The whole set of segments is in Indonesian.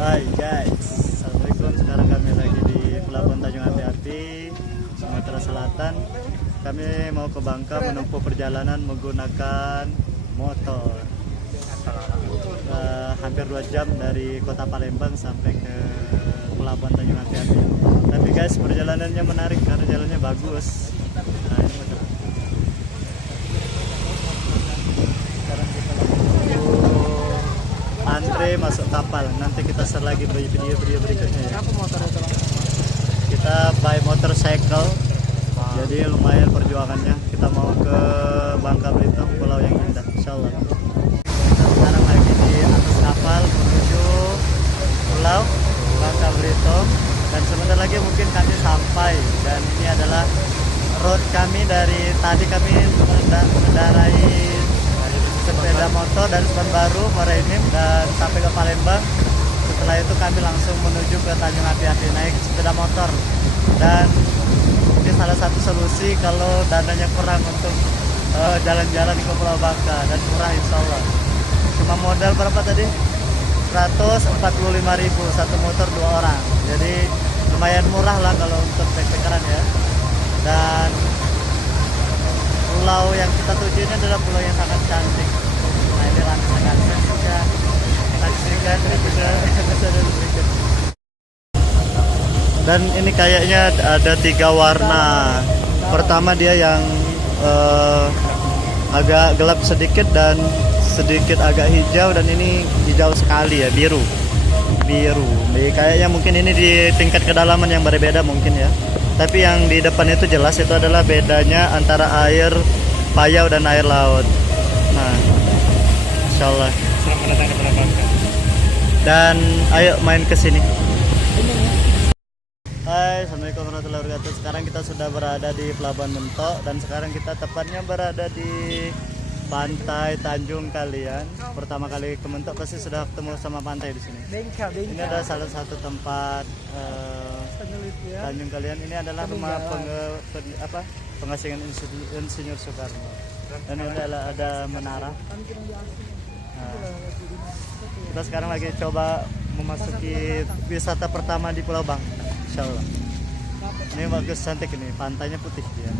Hai guys, assalamualaikum. Sekarang kami lagi di Pelabuhan Tanjung Api-Api, Sumatera Selatan. Kami mau ke Bangka menempuh perjalanan menggunakan motor. Hampir 2 jam dari kota Palembang sampai ke Pelabuhan Tanjung Api-Api. Tapi guys, perjalanannya menarik karena jalannya bagus. Nah, ini motor. Sekarang kita antre masuk kapal. Nanti kita share lagi video-video berikutnya ya. Kita buy motorcycle. Jadi lumayan perjuangannya. Kita mau ke Bangka Belitung, pulau yang indah, insyaallah. Kita sekarang lagi di atas kapal menuju pulau Bangka Belitung dan sebentar lagi mungkin kami sampai. Dan ini adalah road kami dari tadi kami mengendarai sepeda motor dari Pekanbaru, Merenim dan sampai ke Palembang. Setelah itu kami langsung menuju ke Tanjung Api-Api naik sepeda motor. Dan ini salah satu solusi kalau dananya kurang untuk jalan-jalan ke Pulau Bangka, dan murah insya Allah. Cuma modal berapa tadi? 145.000 satu motor 2 orang. Jadi lumayan murah lah kalau untuk backpackeran ya. Dan pulau yang kita tuju ini adalah pulau yang sangat cantik. Nah, ini langsung aksesnya. Saksikan episode berikut. Dan ini kayaknya ada 3 warna. Pertama dia yang agak gelap sedikit dan sedikit agak hijau, dan ini hijau sekali ya, biru. Kayaknya mungkin ini di tingkat kedalaman yang berbeda mungkin ya. Tapi yang di depan itu jelas itu adalah bedanya antara air payau dan air laut. Nah, insyaallah. Selamat datang ke Pulau Bangka. Dan ayo main ke sini. Hai, assalamualaikum warahmatullahi wabarakatuh. Sekarang kita sudah berada di Pelabuhan Mentok dan sekarang kita tepatnya berada di Pantai Tanjung Kalian. Pertama kali ke Mentok pasti sudah ketemu sama pantai di sini. Ini ada salah satu tempat Tanjung Kalian. Ini adalah rumah pengasingan Insinyur Soekarno. Dan ini adalah ada menara. Nah, kita sekarang lagi coba memasuki wisata pertama di Pulau Bangka, insyaallah. Ini bagus, cantik ini, pantainya putih dia.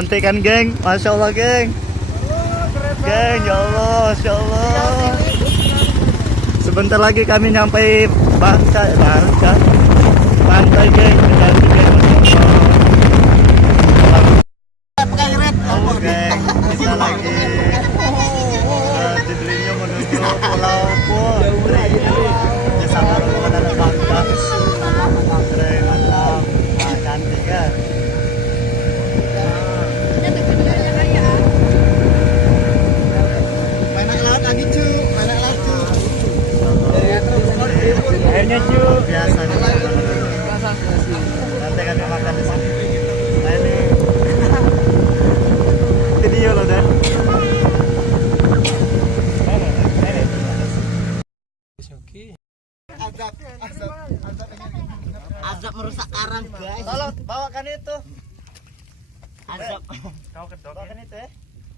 Cantik kan geng, masya Allah geng. Geng, ya Allah, masya Allah. Sebentar lagi kami nyampe pantai geng. Cantik geng, masya Allah. Geng, kita lagi di Belinyu menuju Pulau Putri. Di sana rombongan anak bangka. Keren, mantap. Nah, cantik kan? Airnya cu biasa nih. Nanti kami makan di sini. Nah ini video loh deh. Azab merusak karang guys. Tolong bawakan itu. Azab. Kau kedok. Bawakan itu ya.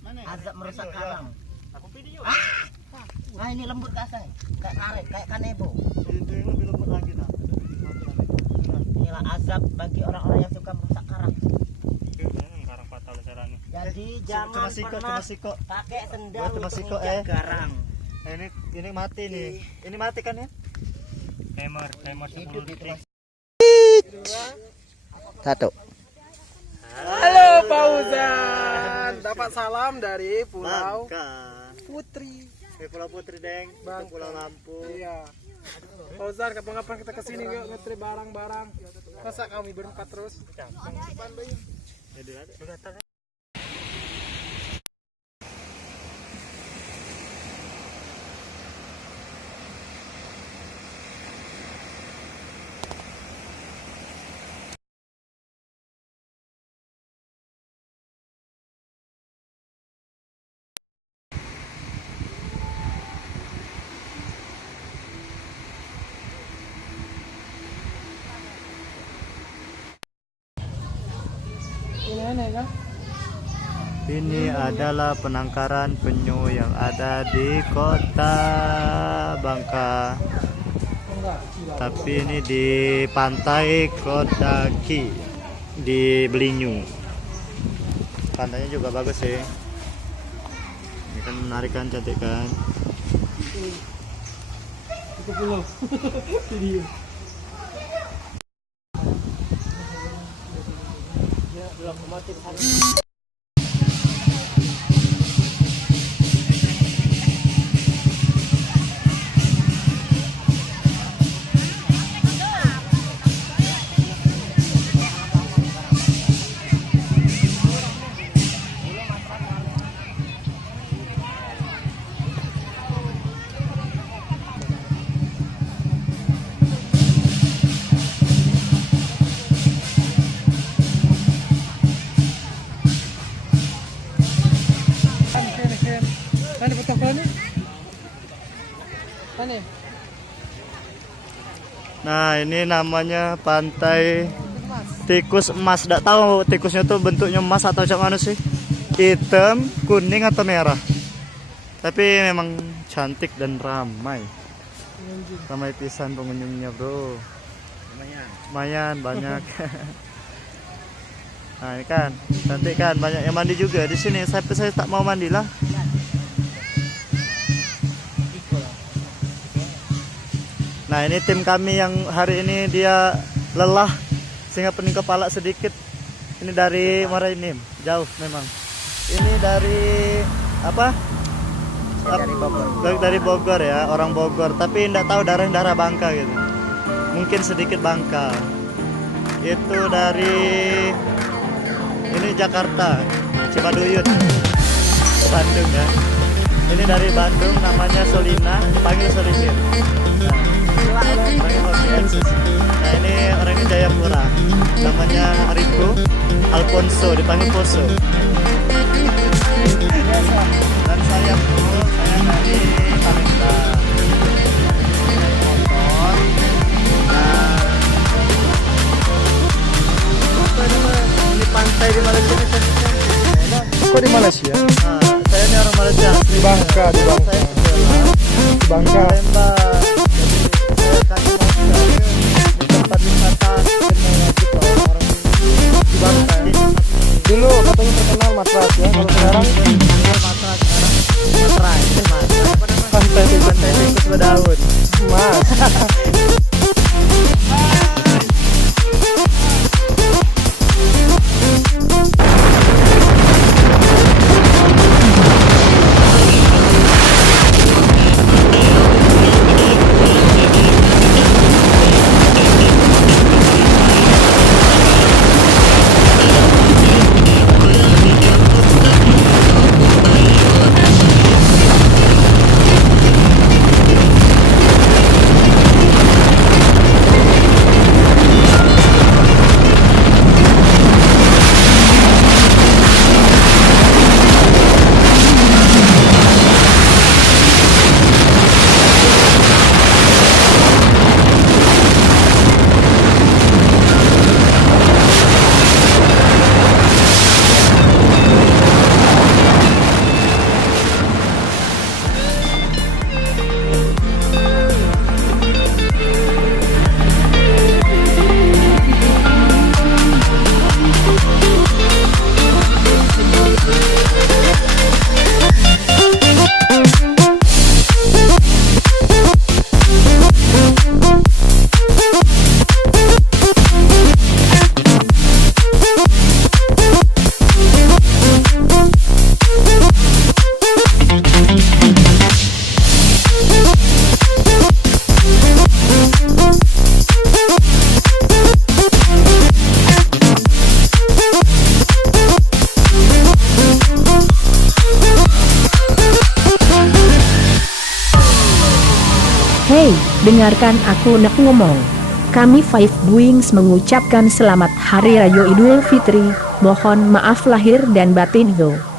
Mana? Azab merusak karang. Aku video. Nah ini lembut kasar. Kayak karet, kayak kanebo. Itu yang lebih lembut lagi nah. Inilah azab bagi orang-orang yang suka merusak karang. Karang fatal caranya. Jadi jangan pernah pakai sendal Buat untuk masiko, menginjak karang. Ini mati nih. Ini mati kan ya? Timer Hidup 10 itu detik. Satu. Halo Fauzan, dapat salam dari Pulau Bangka. Putri. Pulau Putri deng, itu Bangka. Pulau Lampung. Iya. Fauzan, kapan-kapan kita kesini yuk ngetri barang-barang. Masa kami berempat terus? Jadi ada. Ini kan? Ini adalah penangkaran penyu yang ada di kota Bangka. Enggak. Tapi ini di pantai Kodaki di Belinyu. Pantainya juga bagus sih. Ini kan menarik kan, cantik kan. Itu pulau. Video. Ya, belum mati. Mana potong ni? Mana? Nah, ini namanya pantai tikus emas. Tidak tahu tikusnya tuh bentuknya emas atau macam mana sih? Hitam, kuning atau merah. Tapi memang cantik dan ramai. Ramai pisan pengunjungnya, bro. Lumayan banyak. Nah, ini kan cantik kan, banyak yang mandi juga di sini. Saya tak mau mandi lah. Nah, ini tim kami yang hari ini dia lelah sehingga pening kepala sedikit. Ini dari Marainim, jauh memang. Ini dari apa? Dari Bogor ya, orang Bogor. Tapi tidak tahu darah Bangka gitu. Mungkin sedikit Bangka. Itu dari ini Jakarta, Cibaduyut, Bandung ya. Ini dari Bandung, namanya Solina, panggil Solinir. Nah, ini orangnya Jayapura, namanya Rico Alfonso, dipanggil Poso. Dan saya dari Palembang. Motor. Ini pantai di Malaysia nih. Kok di Malaysia? Saya ini orang Malaysia. Di Bangka, di Bangka. Saya Di Bangka. Palembang. Jadi saya kami mau di tempat wisata orang di Bangka. Di Dulu katanya terkenal matras ya, kalau sekarang Matras sekarang matras itu matras. pantai Tikus berdaun. mas. Hey, dengarkan aku nak ngomong. Kami Five Wings mengucapkan selamat Hari Raya Idul Fitri. Mohon maaf lahir dan batin yo.